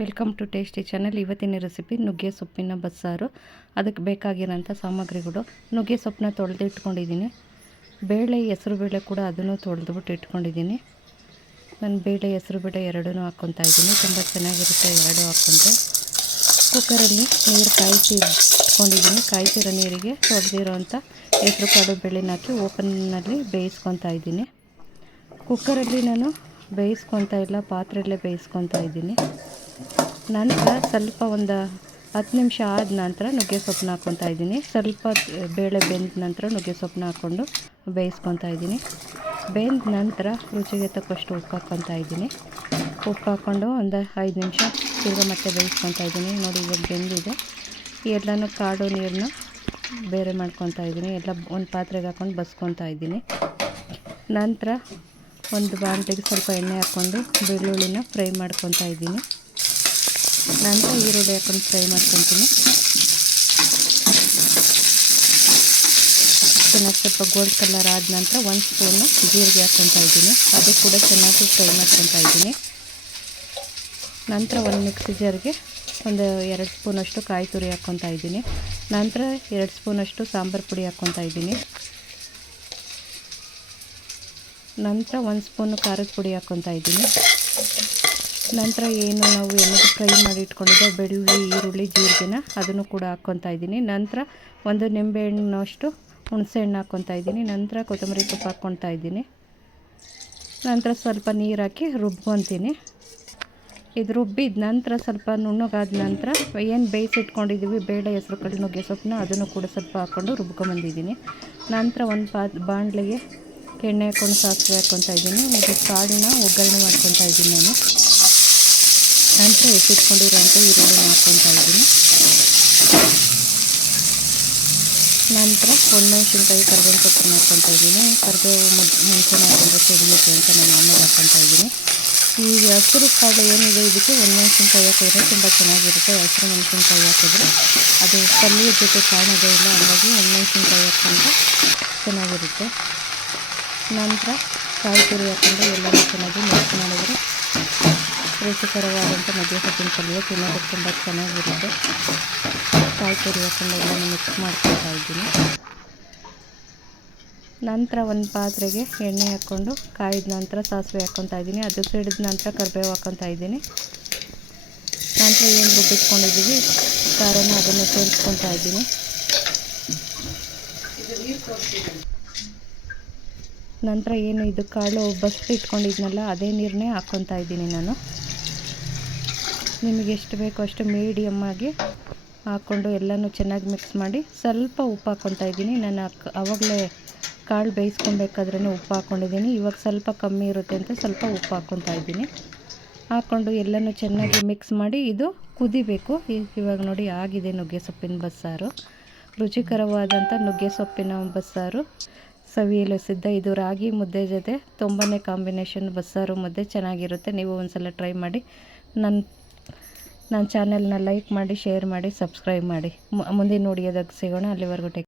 Welcome to tasty channel. ಇವತ್ತಿನ recipe ನುಗ್ಗೆ ಸೊಪ್ಪಿನ ಬಸ್ಸಾರು. ಅದಕ್ಕೆ ಬೇಕಾಗಿರೋಂಥ ಸಾಮಗ್ರಿಗಳು. ನುಗ್ಗೆ ಸೊಪ್ಪನ್ನ ತೊಳೆದು ಇಟ್ಕೊಂಡಿದ್ದೀನಿ ಬೇಳೆ, ಹೆಸರು ಬೇಳೆ ಕೂಡ ಅದನ್ನು ತೊಳೆದ್ಬಿಟ್ಟು ಇಟ್ಕೊಂಡಿದ್ದೀನಿ. ನಾನು ಬೇಳೆ, ಹೆಸರು ಬೇಳೆ ಎರಡೂ ಹಾಕ್ಕೊತಾ ಇದ್ದೀನಿ. ತುಂಬ ಚೆನ್ನಾಗಿರುತ್ತೆ ಎರಡೂ ಹಾಕ್ಕೊಂಡ್ರೆ. ಕುಕ್ಕರಲ್ಲಿ ನೀರು ಕಾಯಿಸಿ ಇಟ್ಕೊಂಡಿದ್ದೀನಿ. ಕಾಯಿಸಿರೋ ನೀರಿಗೆ ತೊಳೆದಿರೋಂಥ ಹೆಸರು ಕಾಳು ಬೇಳೆನ ಹಾಕಿ ಓಪನ್ನಲ್ಲಿ ಬೇಯಿಸ್ಕೊತಾ ಇದ್ದೀನಿ. ಕುಕ್ಕರಲ್ಲಿ ನಾನು ಬೇಯಿಸ್ಕೊತಾ ಇಲ್ಲ, ಪಾತ್ರೆಯಲ್ಲೇ ಬೇಯಿಸ್ಕೊತಾ ಇದ್ದೀನಿ. ನಂತರ ಸ್ವಲ್ಪ ಒಂದು ಹತ್ತು ನಿಮಿಷ ಆದ ನಂತರ ನುಗ್ಗೆ ಸೊಪ್ಪನ್ನ ಹಾಕ್ಕೊತಾ ಇದ್ದೀನಿ. ಸ್ವಲ್ಪ ಬೇಳೆ ಬೆಂದ ನಂತರ ನುಗ್ಗೆ ಸೊಪ್ಪನ್ನ ಹಾಕ್ಕೊಂಡು ಬೇಯಿಸ್ಕೊತಾ ಇದ್ದೀನಿ. ಬೆಂದ ನಂತರ ರುಚಿಗೆ ತಕ್ಕಷ್ಟು ಉಪ್ಪು ಹಾಕ್ಕೊತಾ ಇದ್ದೀನಿ. ಉಪ್ಪು ಹಾಕ್ಕೊಂಡು ಒಂದು ಐದು ನಿಮಿಷ ತಿರ್ಗಿ ಮತ್ತೆ ಬೇಯಿಸ್ಕೊತಾ ಇದ್ದೀನಿ. ನೋಡಿ ಇವಾಗ ಬೆಂದಿದೆ. ಎಲ್ಲನೂ ಕಾಡು ನೀರನ್ನ ಬೇರೆ ಮಾಡ್ಕೊತಾ ಇದ್ದೀನಿ. ಎಲ್ಲ ಒಂದು ಪಾತ್ರೆಗೆ ಹಾಕ್ಕೊಂಡು ಬಸ್ಕೊತಾ ಇದ್ದೀನಿ. ನಂತರ ಒಂದು ಬಾಣಲೆಗೆ ಸ್ವಲ್ಪ ಎಣ್ಣೆ ಹಾಕ್ಕೊಂಡು ಬೆಳ್ಳುಳ್ಳಿನ ಫ್ರೈ ಮಾಡ್ಕೊತಾ ಇದ್ದೀನಿ. ನಂತರ ಈರುಳ್ಳಿ ಹಾಕೊಂಡು ಫ್ರೈ ಮಾಡ್ಕೊತೀನಿ. ಚೆನ್ನಾಗಿ ಸ್ವಲ್ಪ ಗೋಲ್ಡ್ ಕಲರ್ ಆದ ನಂತರ ಒಂದು ಸ್ಪೂನು ಜೀರಿಗೆ ಹಾಕ್ಕೊತಾ ಇದ್ದೀನಿ. ಅದು ಕೂಡ ಚೆನ್ನಾಗಿ ಫ್ರೈ ಮಾಡ್ಕೊತಾ ಇದ್ದೀನಿ. ನಂತರ ಒಂದು ಮಿಕ್ಸಿ ಜಾರ್ಗೆ ಒಂದು ಎರಡು ಸ್ಪೂನಷ್ಟು ಕಾಯಿ ತುರಿ ಹಾಕ್ಕೊತಾ ಇದ್ದೀನಿ. ನಂತರ ಎರಡು ಸ್ಪೂನಷ್ಟು ಸಾಂಬಾರು ಪುಡಿ ಹಾಕ್ಕೊತಾ ಇದ್ದೀನಿ. ನಂತರ ಒಂದು ಸ್ಪೂನು ಖಾರದ ಪುಡಿ ಹಾಕ್ಕೊತಾ ಇದ್ದೀನಿ. ನಂತರ ಏನು ನಾವು ಏನಾದರೂ ಫ್ರೈ ಮಾಡಿ ಇಟ್ಕೊಂಡಿದ್ದೋ ಬೆಳ್ಳುಳ್ಳಿ, ಈರುಳ್ಳಿ, ಜೀರಿಗೆನ ಅದನ್ನು ಕೂಡ ಹಾಕ್ಕೊತಾ ಇದ್ದೀನಿ. ನಂತರ ಒಂದು ನಿಂಬೆ ಹಣ್ಣಷ್ಟು ಹುಣಸೆ ಹಣ್ಣು ಹಾಕ್ಕೊತಾ ಇದ್ದೀನಿ. ನಂತರ ಕೊತ್ತಂಬರಿ ಸೊಪ್ಪು ಹಾಕ್ಕೊತಾ ಇದ್ದೀನಿ. ನಂತರ ಸ್ವಲ್ಪ ನೀರು ಹಾಕಿ ರುಬ್ಕೊತೀನಿ. ಇದು ರುಬ್ಬಿದ ನಂತರ ಸ್ವಲ್ಪ ನುಣ್ಣಗಾದ ನಂತರ ಏನು ಬೇಯಿಸಿಟ್ಕೊಂಡಿದ್ದೀವಿ ಬೇಳೆ ಹೆಸರು ಕಳ್ಳು ನುಗ್ಗೆ ಸೊಪ್ಪನ್ನ ಅದನ್ನು ಕೂಡ ಸ್ವಲ್ಪ ಹಾಕ್ಕೊಂಡು ರುಬ್ಕೊಂಬಂದಿದ್ದೀನಿ. ನಂತರ ಒಂದು ಪಾ ಬಾಣಲೆಗೆ ಎಣ್ಣೆ ಹಾಕ್ಕೊಂಡು ಸಾಸಿವೆ ಹಾಕ್ಕೊತಾ ಇದ್ದೀನಿ. ಇದು ಕಾಳನ್ನ ಒಗ್ಗರಣೆ ಮಾಡ್ಕೊತಾ ಇದ್ದೀನಿ ನಾನು. ನಂತರ ಎತ್ತಿಟ್ಕೊಂಡಿರೋಂಥ ಈರುಳ್ಳಿನ ಹಾಕ್ಕೊತಾ ಇದ್ದೀನಿ. ನಂತರ ಒಣಮೆಣ್ಸಿನ್ಕಾಯಿ ಕರ್ಬೇವಿನ ಸೊಪ್ಪನ್ನು ಹಾಕ್ಕೊತಾ ಇದ್ದೀನಿ. ಕರಿಬೇವು ಮೆಣಸಿನ ಹಾಕೊಂಡ್ರೆ ಕುಡಿಯುತ್ತೆ ಅಂತ ನಾನು ಆಮೇಲೆ ಹಾಕ್ಕೊತಾ ಇದ್ದೀನಿ. ಈ ಹಸಿರು ಕಾಳು ಏನಿದೆ ಇದಕ್ಕೆ ಒಣಮೆಣ್ಸಿನ್ಕಾಯಿ ಹಾಕಿದ್ರೆ ತುಂಬ ಚೆನ್ನಾಗಿರುತ್ತೆ. ಹಸಿರು ಮೆಣಸಿನ್ಕಾಯಿ ಹಾಕಿದ್ರೆ ಅದು ಪಲ್ಯದ ಜೊತೆ ಕಾಣೋದೇ ಇಲ್ಲ. ಹಾಗಾಗಿ ಒಣಮೆಣ್ಸಿನ್ಕಾಯಿ ಹಾಕ್ಕೊಂಡ್ರೆ ಚೆನ್ನಾಗಿರುತ್ತೆ. ನಂತರ ಕಾಯಿ ತುರಿ ಹಾಕ್ಕೊಂಡು ಎಲ್ಲನೂ ಚೆನ್ನಾಗಿ ಮಿಕ್ಸ್ ರುಚಿಕರವಾದಂಥ ಮದುವೆ ಸೊಪ್ಪಿನ ಪಲ್ಯ ತಿನ್ನೋದಕ್ಕೆ ತುಂಬ ಚೆನ್ನಾಗಿರುತ್ತೆ. ಕಾಯಿ ತುರಿ ಹಾಕೊಂಡು ಎಲ್ಲನೂ ಮಿಕ್ಸ್ ಮಾಡ್ಕೊಳ್ತಾ ಇದ್ದೀನಿ. ನಂತರ ಒಂದು ಪಾತ್ರೆಗೆ ಎಣ್ಣೆ ಹಾಕ್ಕೊಂಡು, ಕಾಯಿದ ನಂತರ ಸಾಸಿವೆ ಹಾಕ್ಕೊತಾ ಇದ್ದೀನಿ. ಅದು ಸಿಡಿದ ನಂತರ ಕರಿಬೇವು ಹಾಕ್ಕೊತಾ ಇದ್ದೀನಿ. ನಂತರ ಏನು ರುಬ್ಬಿಟ್ಕೊಂಡಿದ್ದೀವಿ ಖಾರನ ಅದನ್ನು ಸೇರಿಸ್ಕೊತಾ ಇದ್ದೀನಿ. ನಂತರ ಏನು, ಇದು ಕಾಳು ಬಸ್ತು ಇಟ್ಕೊಂಡಿದ್ನಲ್ಲ, ಅದೇ ನೀರನ್ನೇ ಹಾಕ್ಕೊತಾ ಇದ್ದೀನಿ ನಾನು. ನಿಮಗೆ ಎಷ್ಟು ಬೇಕೋ ಅಷ್ಟು ಮೀಡಿಯಮ್ಮಾಗಿ ಹಾಕ್ಕೊಂಡು ಎಲ್ಲನೂ ಚೆನ್ನಾಗಿ ಮಿಕ್ಸ್ ಮಾಡಿ ಸ್ವಲ್ಪ ಉಪ್ಪು ಹಾಕ್ಕೊತಾ ಇದ್ದೀನಿ. ನಾನು ಅವಾಗಲೇ ಕಾಳು ಬೇಯಿಸ್ಕೊಬೇಕಾದ್ರೇ ಉಪ್ಪು ಹಾಕ್ಕೊಂಡಿದ್ದೀನಿ. ಇವಾಗ ಸ್ವಲ್ಪ ಕಮ್ಮಿ ಇರುತ್ತೆ ಅಂತ ಸ್ವಲ್ಪ ಉಪ್ಪು ಹಾಕ್ಕೊತಾ ಇದ್ದೀನಿ. ಹಾಕ್ಕೊಂಡು ಎಲ್ಲನೂ ಚೆನ್ನಾಗಿ ಮಿಕ್ಸ್ ಮಾಡಿ ಇದು ಕುದಿಬೇಕು. ಇವಾಗ ನೋಡಿ ಆಗಿದೆ ನುಗ್ಗೆ ಸೊಪ್ಪಿನ ಬಸ್ಸಾರು. ರುಚಿಕರವಾದಂಥ ನುಗ್ಗೆ ಸೊಪ್ಪಿನ ಬಸ್ಸಾರು. ಸವಿಯಲು ಸಿದ್ಧ. ಇದು ರಾಗಿ ಮುದ್ದೆ ಜೊತೆ ತುಂಬಾ ಕಾಂಬಿನೇಷನ್ ಬಸ್ಸಾರು ಮುದ್ದೆ ಚೆನ್ನಾಗಿರುತ್ತೆ. ನೀವು ಒಂದು ಸಲ ಟ್ರೈ ಮಾಡಿ. ನನ್ನ ನನ್ನ ಚಾನೆಲ್ನ ಲೈಕ್ ಮಾಡಿ ಶೇರ್ ಮಾಡಿ ಸಬ್ಸ್ಕ್ರೈಬ್ ಮಾಡಿ. ಮುಂದಿನ ನೋಡಿಯೋದಕ್ಕೆ ಸಿಗೋಣ ಅಲ್ಲಿವರೆಗೂ ಟೇಕ್